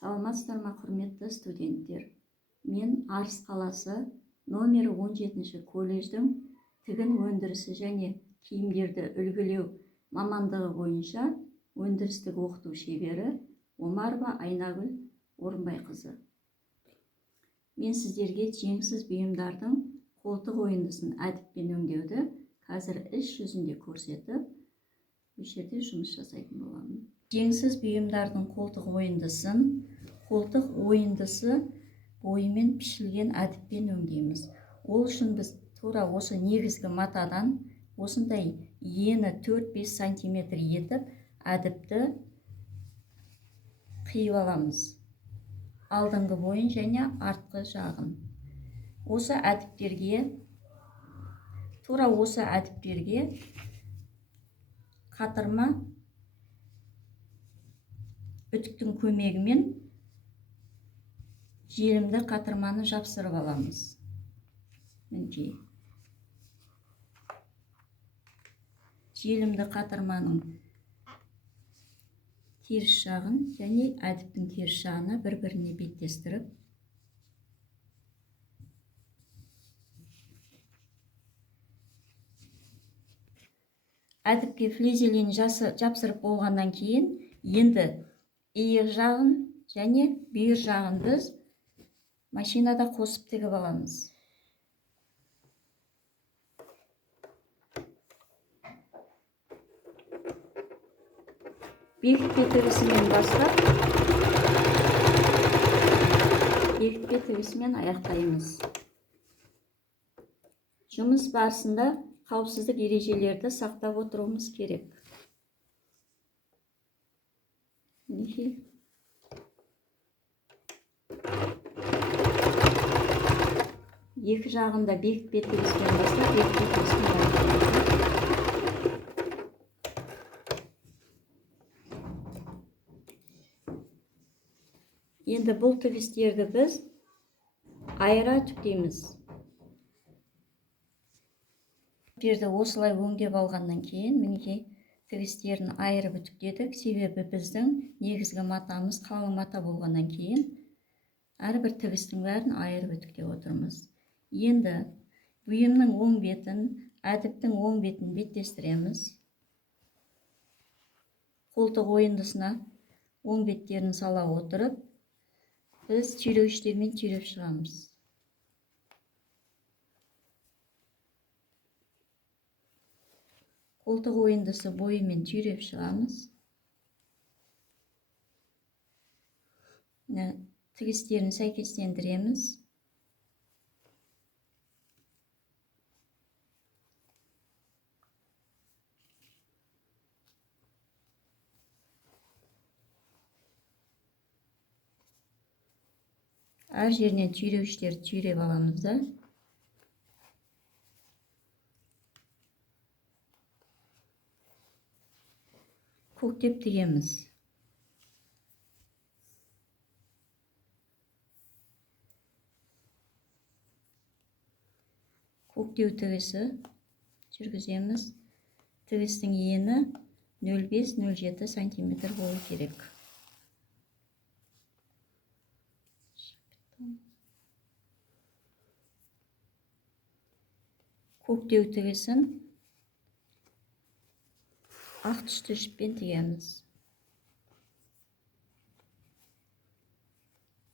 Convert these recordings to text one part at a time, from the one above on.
Саламатсыздар ма, құрметті студенттер? Мен Арыс қаласы номері 17 колледждің тігін өндірісі және киімдерді үлгілеу мамандығы бойынша өндірістік оқыту шебері Омарова Айнагүл Орынбайқызы. Мен сіздерге жеңсіз бұйымдардың қолтық ойындысын әдіппен өңдеуді қазір іс жүзінде көрсетіп, осы жерде жұмыс жасайтын боламын. Жеңсіз бұйымдардың қолтық ойындысы бойымен пішілген әдіппен өңдейміз. Ол үшін біз тура осы негізгі матадан осындай ені 4-5 см етіп әдіпті қиып аламыз. Алдыңғы бойын және артқы жағын. Тура осы әдіптерге қатырма үтіктің көмегімен желімді қатырманы жапсырып аламыз. Мінекей. Желімді қатырманың теріс жағын және әдіптің теріс жағына бір-біріне беттестіріп, әдіпке флизелін жапсырып болғаннан кейін, енді иық жағын және бүйір жағын біз машинада қосып тігіп аламыз. Бекітпе тігісімен аяқтаймыз. Жұмыс барысында қауіпсіздік ережелерді сақтап отыруымыз керек. Екі жағында бекітпе тігісімен аяқтаймыз. Енді бұл тігістерді біз айыра түктейміз. Осылай өңдеп алғаннан кейін, мінекей тігістерін айырып үтіктедік. Себебі біздің негізгі матамыз қалың мата болғаннан кейін әрбір тігістің бәрін айырып үтіктеп отырмыз. Енді бұйымның оң бетін, әдіптің оң бетін беттестіреміз. Қолтық ойындысына оң беттерін сала отырып, біз түйрегіштермен түйреп шығамыз. Қолтық ойындысы бойымен түйреп шығамыз. Тігістерін сәйкестендіреміз. Әр жерінен түйрегіштерді түйреп аламыз да. Көктеп тігеміз. Көктеу тігісі жүргіземіз. Тігістің ені 0,5-0,7 см болу керек. Көктеу тігісін ақ түсті жіппен тігеміз.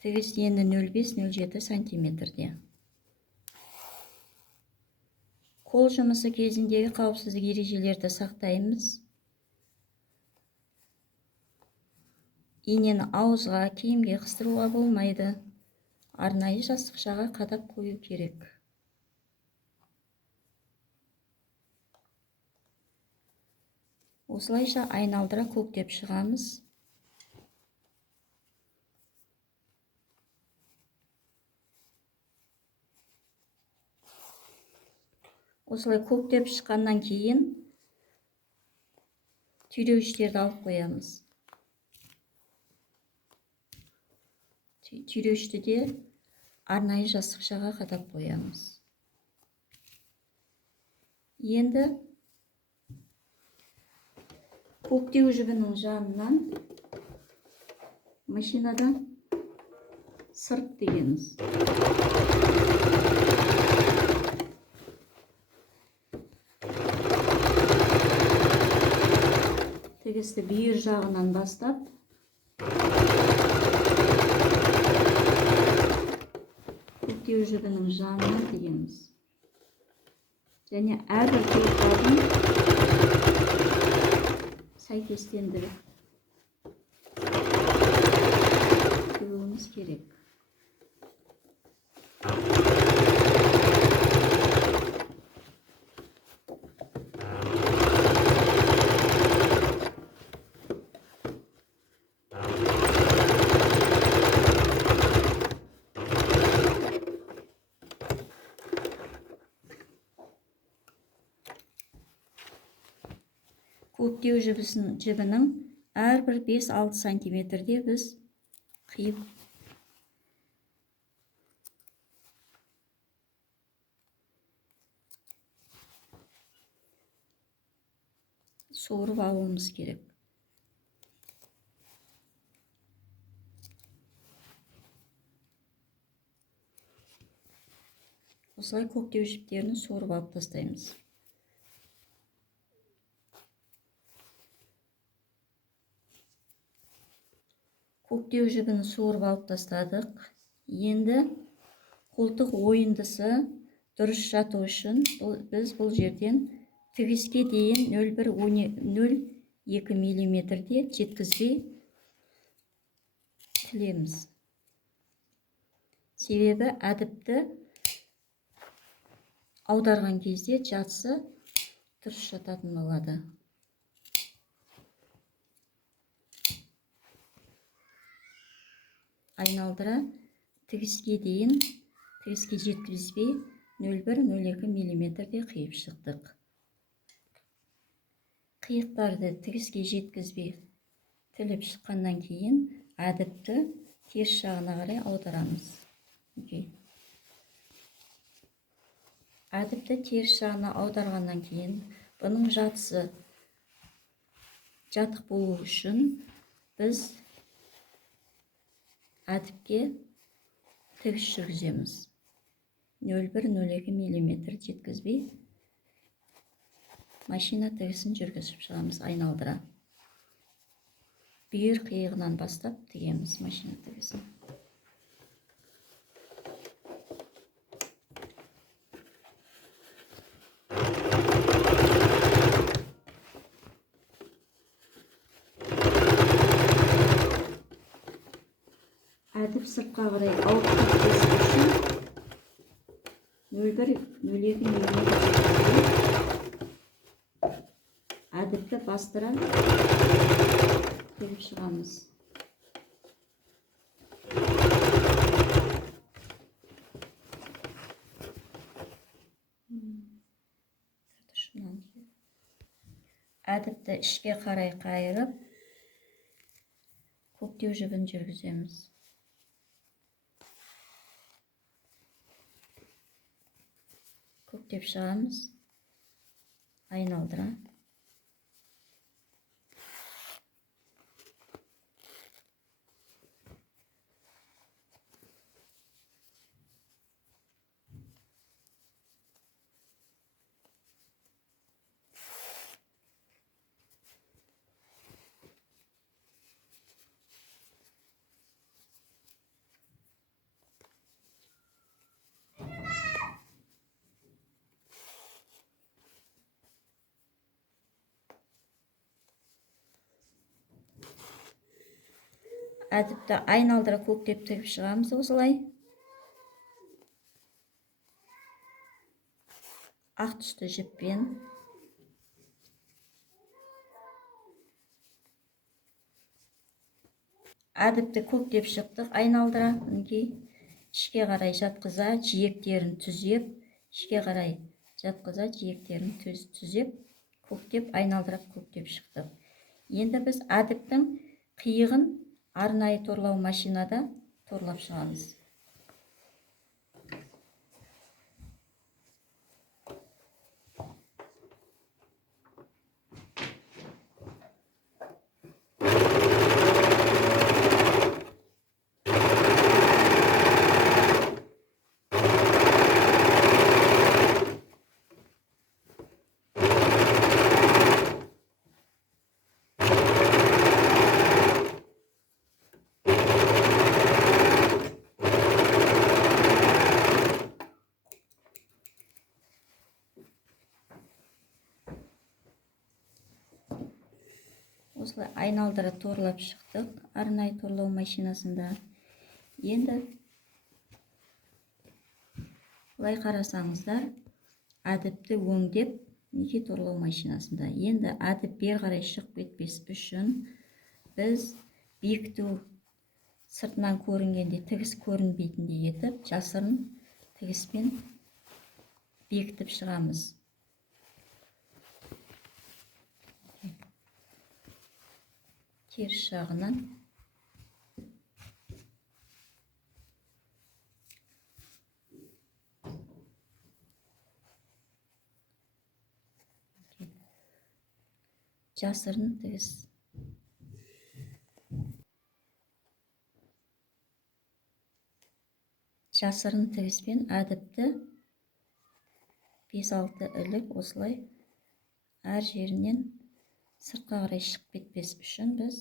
Тігіс ені 0,5-0,7 см. Қол жұмысы кезіндегі қауіпсіздік ережелерді сақтаймыз. Инені ауызға, киімге қыстыруға болмайды. Арнайы жастықшаға қадап қою керек. Осылайша айналдыра көктеп шығамыз. Осылай көктеп шыққаннан кейін түйрегіштерді алып қоямыз. Түйрегішті де арнайы жастықшаға қадап қоямыз. Енді көктеу жібінің жанынан машинадан сырт дегеніміз. Тігісті бүйір жағынан бастап көктеу жібінің жанына тігеміз. Және әрбір қиықтардың сәйкестендіріп тігуіміз керек. Көктеу жібінің әрбір 5-6 сантиметрде біз қиып суырып алуымыз керек. Осылай көктеу жіптерін суырып алып тастаймыз. Көктеу жібін суырып алып тастадық. Енді қолтық ойындысы дұрыс жату үшін біз бұл жерден тігіске дейін 0,1-0,2 миллиметрде жеткізбей тілеміз. Себебі әдіпті аударған кезде жатысы дұрыс жататын болады. Айналдыра тігіске дейін, тігіске жеткізбей 0,1-0,2 миллиметрде қиып шықтық. Қиықтарды тігіске жеткізбей тіліп шыққаннан кейін әдіпті теріс жағына қарай аударамыз. Әдіпті теріс жағына аударғаннан кейін бұның жатысы жатық болу үшін біз әдіпке тігіс жүргіземіз. 0,1-0,2 миллиметр жеткізбей машина тігісін жүргізіп шығамыз айналдыра. Бүйір қиығынан бастап тігеміз машина тігісін. Әдіп сыртқа қарай ауып кетпесі үшін 0,1-0,2 миллиметр әдіпті бастыра тігіп шығамыз. Әдіпті ішке қарай қайырып көктеу жібін жүргіземіз. Көктеп шығамыз, айналдыра. Әдіпті айналдыра көктеп тігіп шығамыз осылай. Ақ түсті жіппен. Әдіпті көктеп шықтық айналдыра. Ішке қарай жатқыза, жиектерін түзеп, ішке қарай жатқыза, жиектерін түзеп, көктеп, айналдырап көктеп шықтық. Енді біз әдіптің қиығын арнайы торлау машинада торлап шығамыз. осылай айналдыра торлап шықтық арнайы торлау машинасында. Енді былай қарасаңыздар, әдіпті өңдеп неге торлау машинасында. Енді әдіп бер қарай шығып кетпес үшін біз бекіту сыртынан көрінгенде тігіс көрінбейтіндей етіп, жасырын тігіспен бекітіп шығамыз. Теріс жағынан жасырын тігіс. Жасырын тігіспен әдіпті 5-6 ілік осылай әр жерінен сыртқа қарай шығып кетпес үшін біз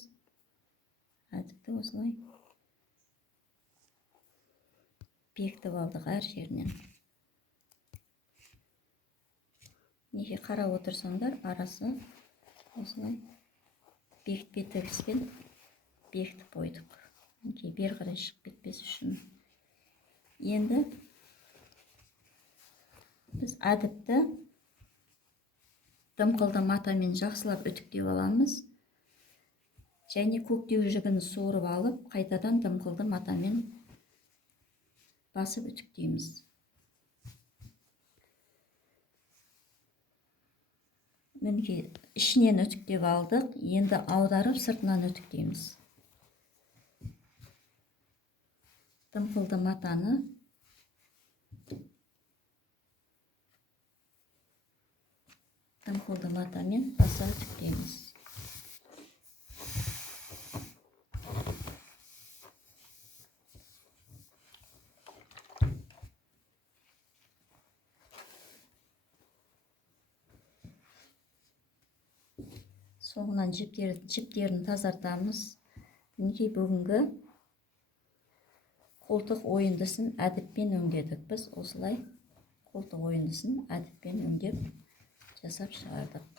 әдіпті осылай бекітіп алдық әр жерінен. Неге қарап отырсаңдар, арасы осылай бекітпе тігіспен бекітіп қойдық. Бер қарай шығып кетпес үшін. Енді біз әдіпті дымқылды матамен жақсылап үтіктеп аламыз. Және көктеу жігін суырып алып, қайтадан дымқылды матамен басып үтіктейміз. Мінекей ішінен үтіктеп алдық, енді аударып сыртынан үтіктейміз. Дымқылды матаны матамен баса үтіктейміз. Соңынан жіптерін тазартамыз. Мінекей бүгінгі қолтық ойындысын әдіппен өңдедік. Біз осылай қолтық ойындысын әдіппен өңдеп жасап шығардық.